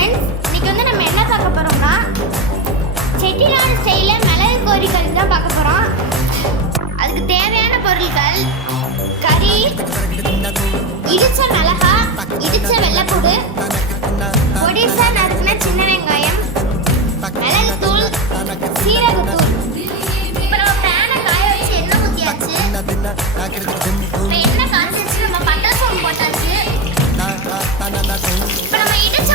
Friends, இன்னைக்கு வந்து நம்ம என்ன பார்க்க போறோம்னா செட்டிநாடு ஸ்டைல்ல மிளகு கோரிக்கறி தான் பார்க்க போறோம். அதுக்கு தேவையான பொருட்கள் கறி, இடிச்ச மிளகா, இடிச்ச வெள்ளைப்பூடு, பொடிசா நறுக்கின சின்ன வெங்காயம், மிளகுத்தூள், சீரகத்தூள். இப்போ நம்ம பேனை காய வச்சு எண்ணெய் ஊற்றியாச்சு. இப்போ எண்ணெய் காய்ச்சிச்சு, நம்ம பட்டை சோம்பு போட்டாச்சு. இப்போ நம்ம இடிச்ச